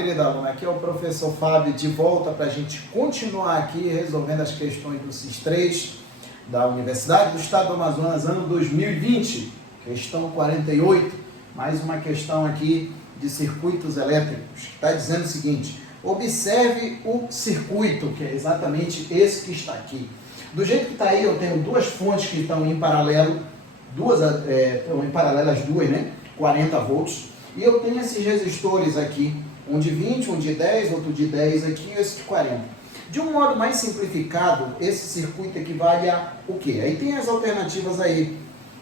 querida aluna, aqui é o professor Fábio de volta para a gente continuar aqui resolvendo as questões do SIS3 da Universidade do Estado do Amazonas, ano 2020, questão 48, mais uma questão aqui de circuitos elétricos, que está dizendo o seguinte: observe o circuito, que é exatamente esse que está aqui. Do jeito que está aí, eu tenho duas fontes que estão em paralelo, estão em paralelo as duas, né? 40 volts. E eu tenho esses resistores aqui, um de 20, um de 10, outro de 10 aqui e esse de 40. De um modo mais simplificado, esse circuito equivale a o quê? Aí tem as alternativas aí.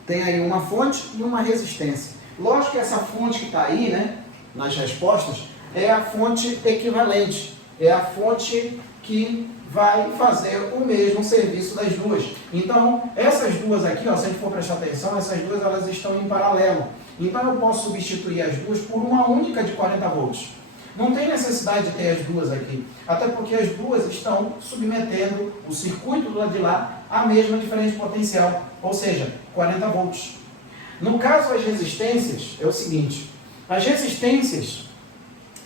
Tem aí uma fonte e uma resistência. Lógico que essa fonte que está aí, né, nas respostas, é a fonte equivalente. É a fonte que vai fazer o mesmo serviço das duas. Então, essas duas aqui, ó, se a gente for prestar atenção, essas duas elas estão em paralelo. Então, eu posso substituir as duas por uma única de 40 volts. Não tem necessidade de ter as duas aqui, até porque as duas estão submetendo o circuito do lado de lá à mesma diferença de potencial, ou seja, 40 volts. No caso, as resistências, é o seguinte: as resistências,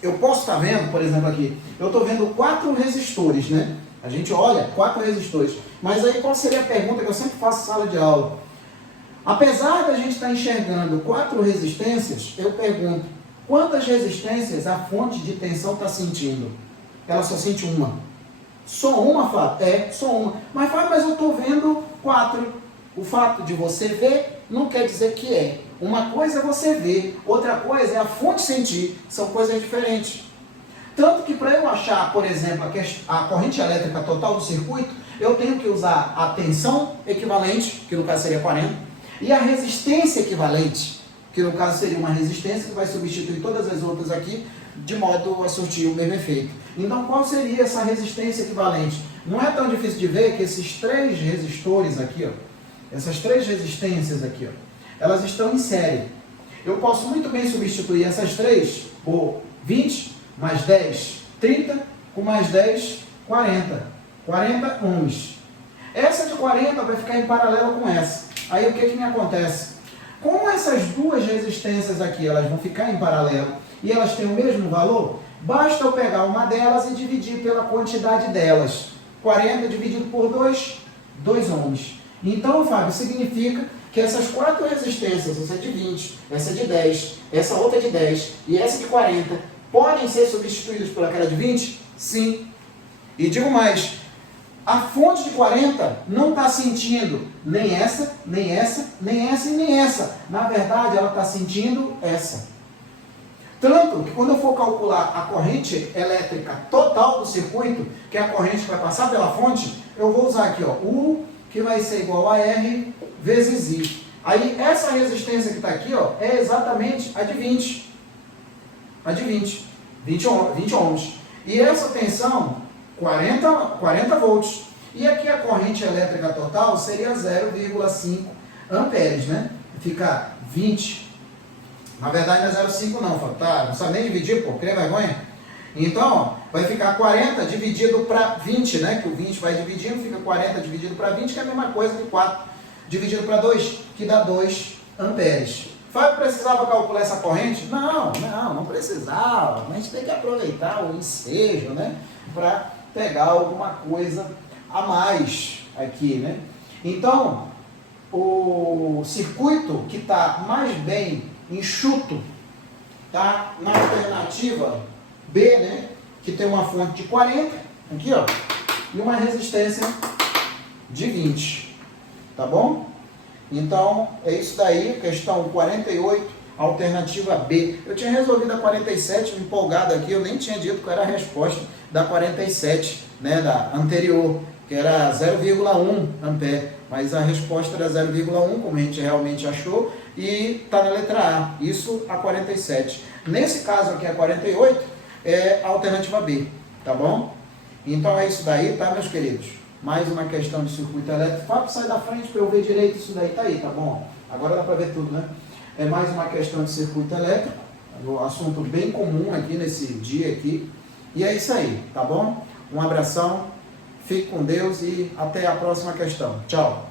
eu posso estar vendo, por exemplo aqui, eu estou vendo 4 resistores, né? A gente olha, 4 resistores. Mas aí qual seria a pergunta que eu sempre faço em sala de aula? Apesar da gente estar enxergando 4 resistências, eu pergunto: quantas resistências a fonte de tensão está sentindo? Ela só sente uma. Só uma, Fábio? É, só uma. Mas, Fábio, mas eu estou vendo 4. O fato de você ver não quer dizer que é. Uma coisa é você ver, outra coisa é a fonte sentir. São coisas diferentes. Tanto que para eu achar, por exemplo, a corrente elétrica total do circuito, eu tenho que usar a tensão equivalente, que no caso seria 40, e a resistência equivalente, que no caso seria uma resistência que vai substituir todas as outras aqui, de modo a surtir o mesmo efeito. Então, qual seria essa resistência equivalente? Não é tão difícil de ver que esses 3 resistores aqui, ó, essas 3 resistências aqui, ó, elas estão em série. Eu posso muito bem substituir essas 3 por 20 mais 10, 30, com mais 10, 40. 40 ohms. Essa de 40 vai ficar em paralelo com essa. Aí o que me acontece? Como essas duas resistências aqui, elas vão ficar em paralelo e elas têm o mesmo valor, basta eu pegar uma delas e dividir pela quantidade delas. 40 dividido por 2, 2 ohms. Então, Fábio, significa que essas 4 resistências, essa de 20, essa de 10, essa outra de 10 e essa de 40, podem ser substituídas por aquela de 20? Sim. E digo mais, a fonte de 40 não está sentindo nem essa, nem essa, nem essa e nem essa. Na verdade, ela está sentindo essa. Tanto que quando eu for calcular a corrente elétrica total do circuito, que é a corrente que vai passar pela fonte, eu vou usar aqui, ó, U, que vai ser igual a R vezes I. Aí, essa resistência que está aqui, ó, é exatamente a de 20. A de 20 ohms. E essa tensão, 40 volts. E aqui a corrente elétrica total seria 0,5 amperes, né? Fica 20. Na verdade não é 0,5 não, tá? Não sabe nem dividir, pô, cria vergonha. Então, ó, vai ficar 40 dividido para 20, né? Que o 20 vai dividindo, fica 40 dividido para 20, que é a mesma coisa que 4 dividido para 2, que dá 2 amperes. Fábio, precisava calcular essa corrente? Não precisava. A gente tem que aproveitar o ensejo, né? Para pegar alguma coisa a mais aqui, né? Então, o circuito que está mais bem enxuto está na alternativa B, né? Que tem uma fonte de 40, aqui, ó, e uma resistência de 20, tá bom? Então, é isso daí, questão 48, alternativa B. Eu tinha resolvido a 47, me empolgado aqui, eu nem tinha dito qual era a resposta da 47, né, da anterior, que era 0,1 ampere, mas a resposta era 0,1, como a gente realmente achou, e está na letra A, isso a 47. Nesse caso aqui, a 48, é a alternativa B, tá bom? Então é isso daí, tá, meus queridos? Mais uma questão de circuito elétrico. Fábio, sai da frente para eu ver direito isso daí, tá aí, tá bom? Agora dá para ver tudo, né? É mais uma questão de circuito elétrico, um assunto bem comum aqui nesse dia aqui. E é isso aí, tá bom? Um abração, fique com Deus e até a próxima questão. Tchau!